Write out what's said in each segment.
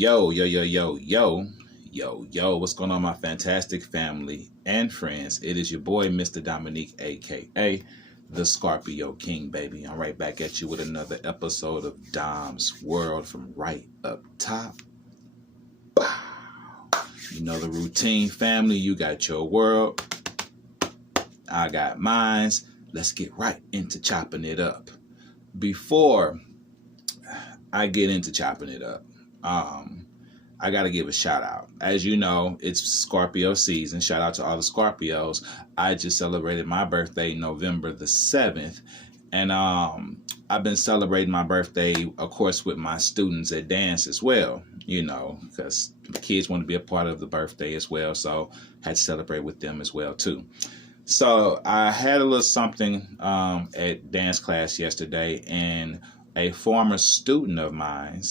Yo, what's going on, my fantastic family and friends? It is your boy, Mr. Dominique, aka the Scorpio King, baby. I'm right back at you with another episode of Dom's World from right up top. Bow. You know the routine, family. You got your world, I got mine. Let's get right into chopping it up. Before I get into chopping it up, I got to give a shout out. As you know, it's Scorpio season. Shout out to all the Scorpios. I just celebrated my birthday November the 7th. And I've been celebrating my birthday, of course, with my students at dance as well, you know, because the kids want to be a part of the birthday as well. So I had to celebrate with them as well, too. So I had a little something at dance class yesterday, and a former student of mine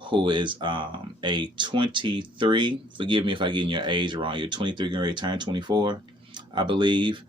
who is a 23, forgive me if I get your age wrong, you're 23, going to turn 24, I believe.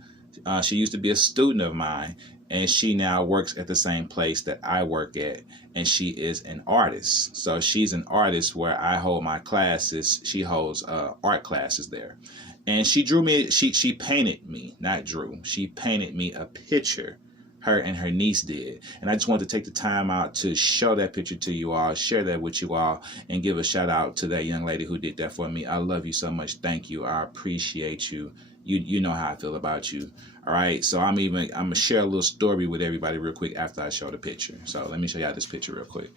She used to be a student of mine, and she now works at the same place that I work at, and she is an artist. So she's an artist where I hold my classes. She holds art classes there. And she drew me, she painted me, not drew, she painted me a picture, her and her niece did. And I just wanted to take the time out to show that picture to you all, share that with you all, and give a shout out to that young lady who did that for me. I love you so much. Thank you. I appreciate you. You know how I feel about you. All right. So I'm going to share a little story with everybody real quick after I show the picture. So let me show y'all this picture real quick.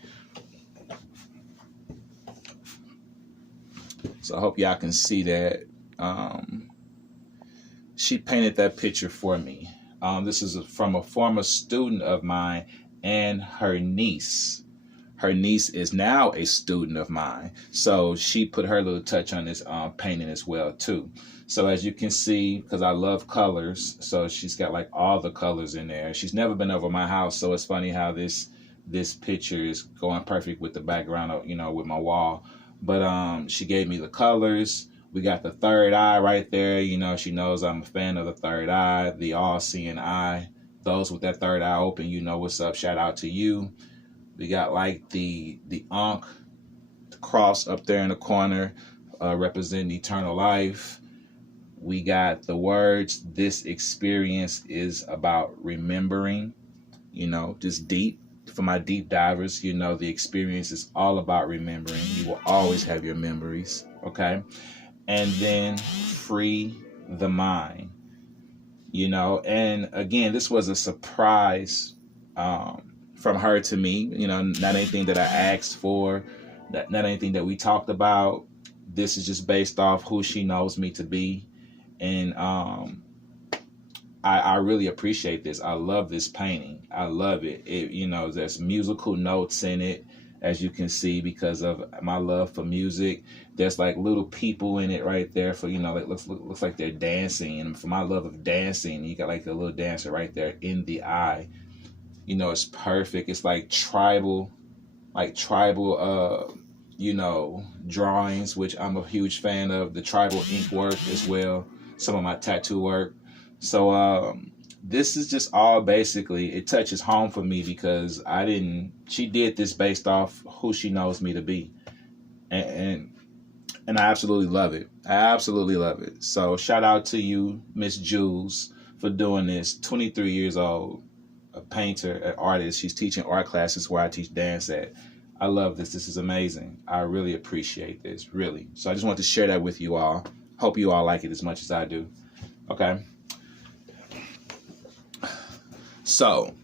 So I hope y'all can see that. She painted that picture for me. This is from a former student of mine and her niece. Her niece is now a student of mine. So she put her little touch on this painting as well, too. So as you can see, because I love colors, so she's got like all the colors in there. She's never been over my house, so it's funny how this picture is going perfect with the background, you know, with my wall. But she gave me the colors. We got the third eye right there. You know, she knows I'm a fan of the third eye, the all-seeing eye. Those with that third eye open, you know what's up. Shout out to you. We got like the Ankh, the cross up there in the corner, representing eternal life. We got the words, this experience is about remembering, you know, just deep. For my deep divers, you know, the experience is all about remembering. You will always have your memories, okay? And then free the mind, you know. And again, this was a surprise from her to me, you know, not anything that I asked for, not anything that we talked about. This is just based off who she knows me to be. And I really appreciate this. I love this painting. I love it. You know, there's musical notes in it, as you can see, because of my love for music. There's like little people in it right there for, you know, it looks like they're dancing. And for my love of dancing, you got like a little dancer right there in the eye. You know, it's perfect. It's like tribal, you know, drawings, which I'm a huge fan of. The tribal ink work as well. Some of my tattoo work. So this is just all basically, it touches home for me because she did this based off who she knows me to be. And I absolutely love it. I absolutely love it. So shout out to you, Miss Jules, for doing this. 23 years old, a painter, an artist. She's teaching art classes where I teach dance at. I love this. This is amazing. I really appreciate this, really. So I just want to share that with you all. Hope you all like it as much as I do. Okay. So,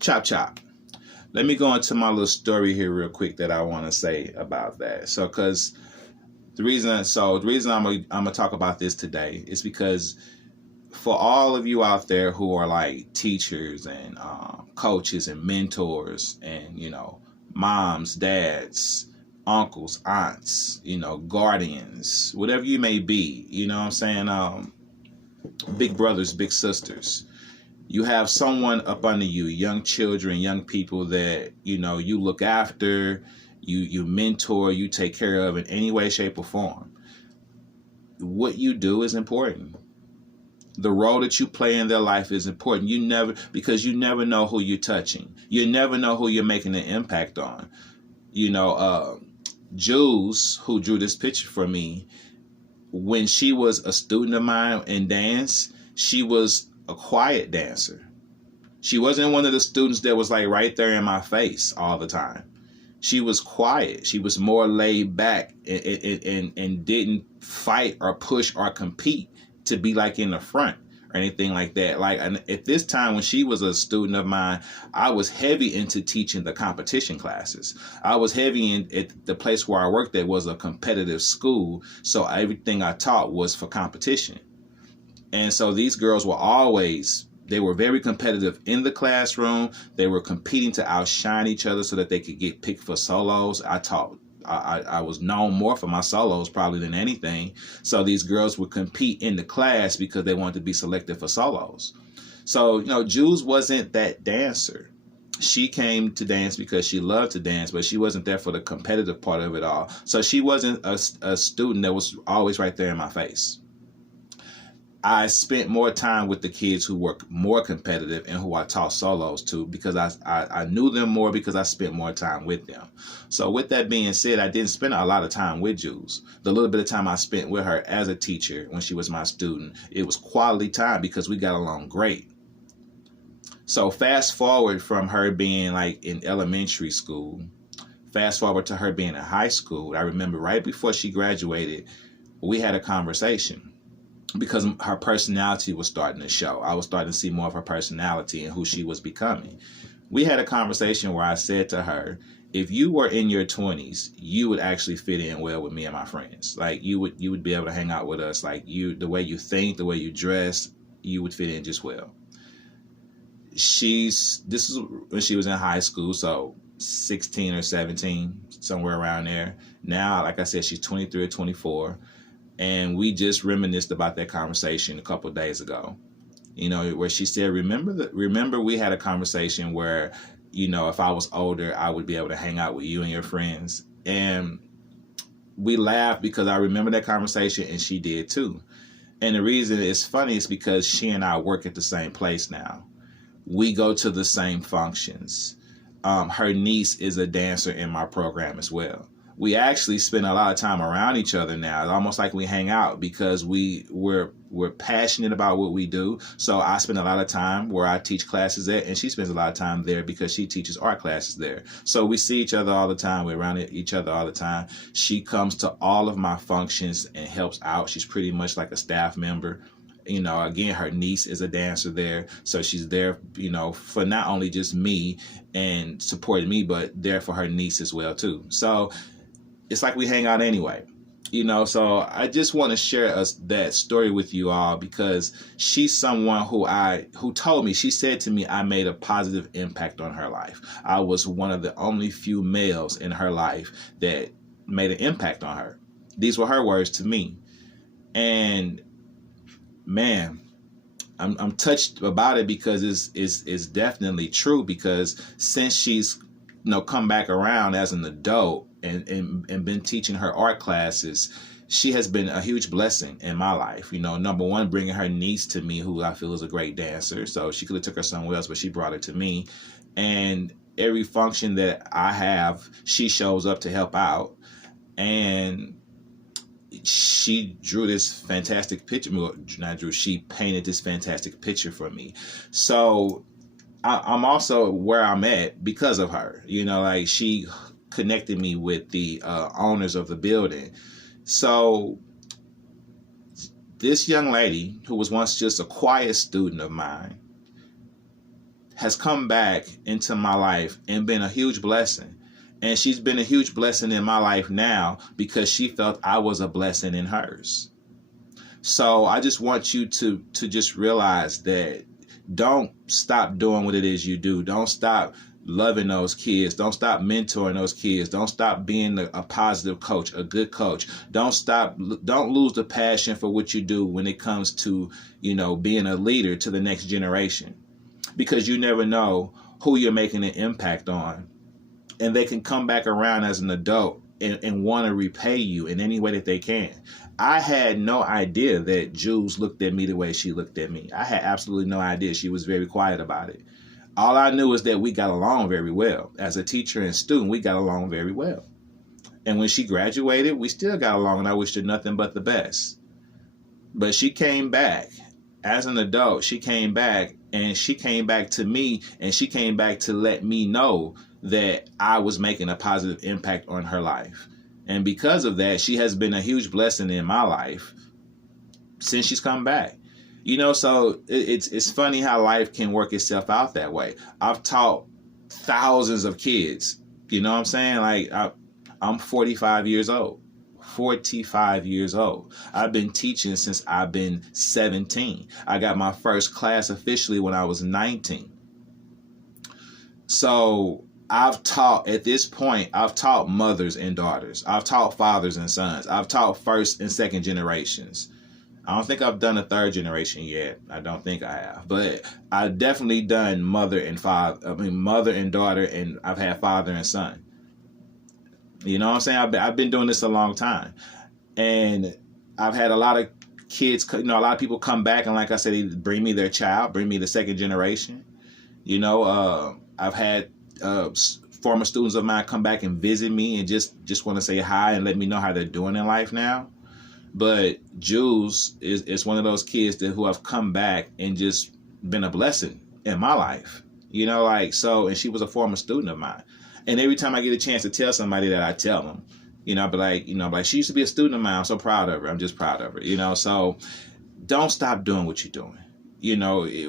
chop. Let me go into my little story here real quick that I want to say about that. So, because the reason I'm gonna talk about this today is because for all of you out there who are like teachers and coaches and mentors and, you know, moms, dads, uncles, aunts, you know, guardians, whatever you may be, you know what I'm saying? Big brothers, big sisters. You have someone up under you, young children, young people that, you know, you look after, you mentor, you take care of in any way, shape, or form. What you do is important. The role that you play in their life is important. Because you never know who you're touching. You never know who you're making an impact on. You know, Jules, who drew this picture for me, when she was a student of mine in dance, she was a quiet dancer. She wasn't one of the students that was like right there in my face all the time. She was quiet. She was more laid back and didn't fight or push or compete to be like in the front or anything like that. Like at this time when she was a student of mine, I was heavy into teaching the competition classes. I was heavy in at the place where I worked at was a competitive school. So everything I taught was for competition. And so these girls were always, they were very competitive in the classroom. They were competing to outshine each other so that they could get picked for solos. I was known more for my solos probably than anything. So these girls would compete in the class because they wanted to be selected for solos. So, you know, Jules wasn't that dancer. She came to dance because she loved to dance, but she wasn't there for the competitive part of it all. So she wasn't a student that was always right there in my face. I spent more time with the kids who were more competitive and who I taught solos to because I knew them more because I spent more time with them. So with that being said, I didn't spend a lot of time with Jules. The little bit of time I spent with her as a teacher when she was my student, it was quality time because we got along great. So fast forward from her being like in elementary school, fast forward to her being in high school. I remember right before she graduated, we had a conversation because her personality was starting to show. I was starting to see more of her personality and who she was becoming. We had a conversation where I said to her, if you were in your 20s, you would actually fit in well with me and my friends. Like you would be able to hang out with us. Like the way you think, the way you dress, you would fit in just well. This is when she was in high school, so 16 or 17, somewhere around there. Now, like I said, she's 23 or 24. And we just reminisced about that conversation a couple of days ago, you know, where she said, remember we had a conversation where, you know, if I was older, I would be able to hang out with you and your friends. And we laughed because I remember that conversation and she did too. And the reason it's funny is because she and I work at the same place now. We go to the same functions. Her niece is a dancer in my program as well. We actually spend a lot of time around each other now. It's almost like we hang out because we're passionate about what we do. So I spend a lot of time where I teach classes at, and she spends a lot of time there because she teaches art classes there. So we see each other all the time. We're around each other all the time. She comes to all of my functions and helps out. She's pretty much like a staff member. You know, again, her niece is a dancer there. So she's there, you know, for not only just me and supporting me, but there for her niece as well, too. So it's like we hang out anyway, you know. So I just want to share that story with you all because she's someone who told me, she said to me, I made a positive impact on her life. I was one of the only few males in her life that made an impact on her. These were her words to me. And man, I'm touched about it because it's definitely true, because since she's, you know, come back around as an adult and been teaching her art classes, she has been a huge blessing in my life. You know, number one, bringing her niece to me, who I feel is a great dancer. So she could have took her somewhere else, but she brought her to me. And every function that I have, she shows up to help out. And she drew this fantastic picture. She painted this fantastic picture for me. So I'm also where I'm at because of her. You know, like she connected me with the owners of the building. So this young lady, who was once just a quiet student of mine, has come back into my life and been a huge blessing. And she's been a huge blessing in my life now because she felt I was a blessing in hers. So I just want you to just realize that don't stop doing what it is you do. Don't stop loving those kids. Don't stop mentoring those kids. Don't stop being a positive coach, a good coach. Don't lose the passion for what you do when it comes to, you know, being a leader to the next generation, because you never know who you're making an impact on. And they can come back around as an adult and want to repay you in any way that they can. I had no idea that Jules looked at me the way she looked at me. I had absolutely no idea. She was very quiet about it. All I knew is that we got along very well. As a teacher and student, we got along very well. And when she graduated, we still got along, and I wished her nothing but the best. But she came back as an adult. She came back, and she came back to me, and she came back to let me know that I was making a positive impact on her life. And because of that, she has been a huge blessing in my life since she's come back. You know, so it's funny how life can work itself out that way. I've taught thousands of kids. You know what I'm saying? Like, I'm 45 years old. 45 years old. I've been teaching since I've been 17. I got my first class officially when I was 19. So I've taught, at this point, I've taught mothers and daughters. I've taught fathers and sons. I've taught first and second generations. I don't think I've done a third generation yet. I don't think I have. But I've definitely done mother and daughter, and I've had father and son. You know what I'm saying? I've been doing this a long time. And I've had a lot of kids, a lot of people come back, and like I said, they bring me their child, bring me the second generation. I've had former students of mine come back and visit me and just want to say hi and let me know how they're doing in life now. But Jules is one of those kids who have come back and just been a blessing in my life. And she was a former student of mine. And every time I get a chance to tell somebody that, I tell them, I'll be like, she used to be a student of mine. I'm so proud of her. I'm just proud of her, so don't stop doing what you're doing.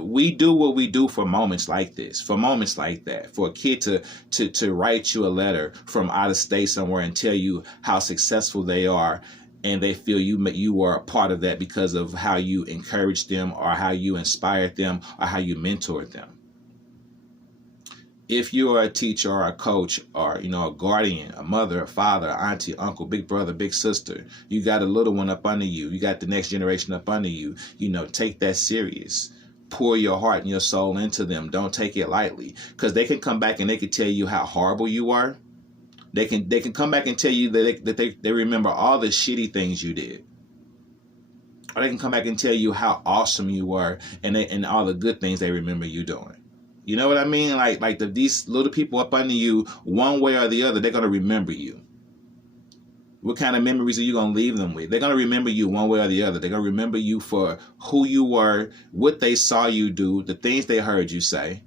We do what we do for moments like this, for moments like that, for a kid to write you a letter from out of state somewhere and tell you how successful they are, and they feel you were a part of that because of how you encouraged them, or how you inspired them, or how you mentored them. If you are a teacher or a coach or, a guardian, a mother, a father, auntie, uncle, big brother, big sister, you got a little one up under you, you got the next generation up under you, take that serious. Pour your heart and your soul into them. Don't take it lightly, because they can come back and they can tell you how horrible you are. They can come back and tell you that they remember all the shitty things you did. Or they can come back and tell you how awesome you were and all the good things they remember you doing. You know what I mean? These little people up under you, one way or the other, they're going to remember you. What kind of memories are you going to leave them with? They're going to remember you one way or the other. They're going to remember you for who you were, what they saw you do, the things they heard you say,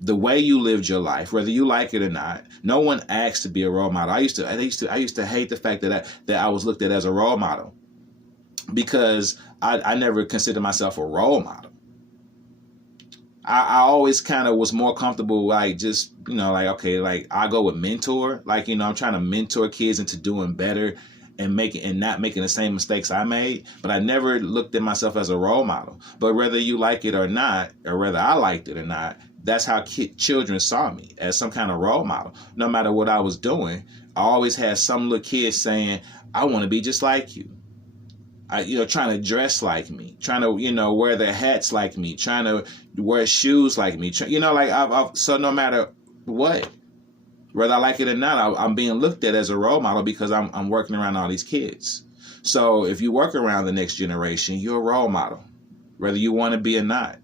the way you lived your life, whether you like it or not. No one asked to be a role model. I used to hate the fact that I was looked at as a role model, because I never considered myself a role model. I always kind of was more comfortable, I go with mentor. I'm trying to mentor kids into doing better and not making the same mistakes I made. But I never looked at myself as a role model. But whether you like it or not, or whether I liked it or not, that's how children saw me, as some kind of role model. No matter what I was doing, I always had some little kid saying, I want to be just like you. Trying to dress like me, trying to, wear their hats like me, trying to wear shoes like me. So no matter what, whether I like it or not, I'm being looked at as a role model, because I'm working around all these kids. So if you work around the next generation, you're a role model, whether you want to be or not.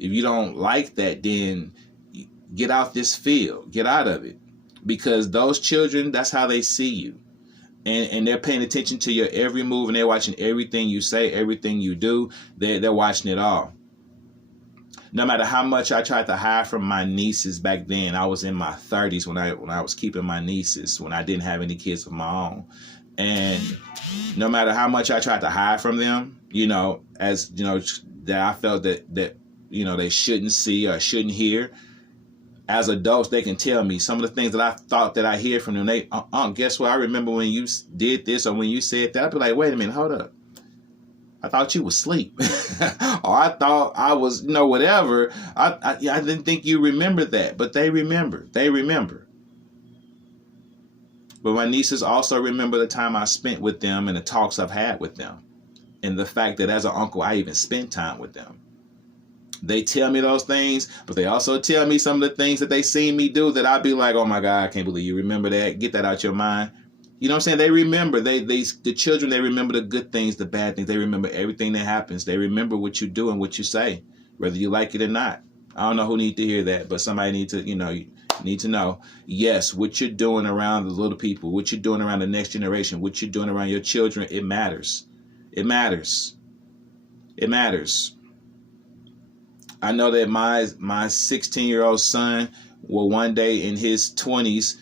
If you don't like that, then get out this field, get out of it, because those children, that's how they see you. And they're paying attention to your every move, and they're watching everything you say, everything you do. They're watching it all. No matter how much I tried to hide from my nieces back then, I was in my 30s when I was keeping my nieces, when I didn't have any kids of my own. And no matter how much I tried to hide from them, that I felt that they shouldn't see or shouldn't hear. As adults, they can tell me some of the things that I thought that I hear from them. Guess what? I remember when you did this, or when you said that. I'd be like, wait a minute, hold up. I thought you was asleep. Or I thought I was, whatever. I didn't think you remembered that. But they remember. They remember. But my nieces also remember the time I spent with them and the talks I've had with them. And the fact that as an uncle, I even spent time with them. They tell me those things, but they also tell me some of the things that they seen me do that I'd be like, oh my God, I can't believe you remember that. Get that out your mind. You know what I'm saying? They remember. The children, they remember the good things, the bad things. They remember everything that happens. They remember what you do and what you say, whether you like it or not. I don't know who need to hear that, but somebody need to, need to know. Yes, what you're doing around the little people, what you're doing around the next generation, what you're doing around your children, it matters. It matters. It matters. I know that my 16-year-old son will one day in his 20s,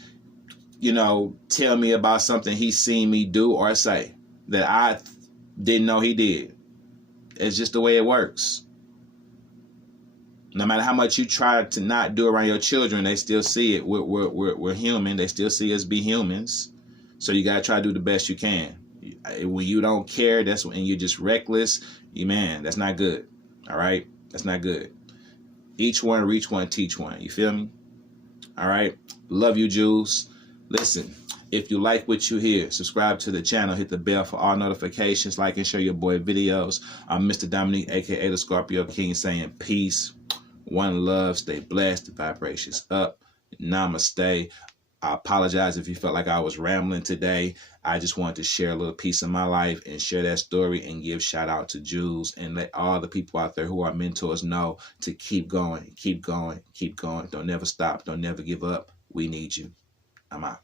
tell me about something he's seen me do or say that I didn't know he did. It's just the way it works. No matter how much you try to not do around your children, they still see it. We're human. They still see us be humans. So you gotta try to do the best you can. When you don't care, that's when you're just reckless. Man, that's not good. All right, that's not good. Each one, reach one, teach one. You feel me? All right. Love you, Jews. Listen, if you like what you hear, subscribe to the channel, hit the bell for all notifications, like and share your boy videos. I'm Mr. Dominique, aka the Scorpio King, saying peace, one love, stay blessed, vibrations up, namaste. I apologize if you felt like I was rambling today. I just wanted to share a little piece of my life and share that story and give shout out to Jews and let all the people out there who are mentors know to keep going, keep going, keep going. Don't never stop. Don't never give up. We need you. I'm out.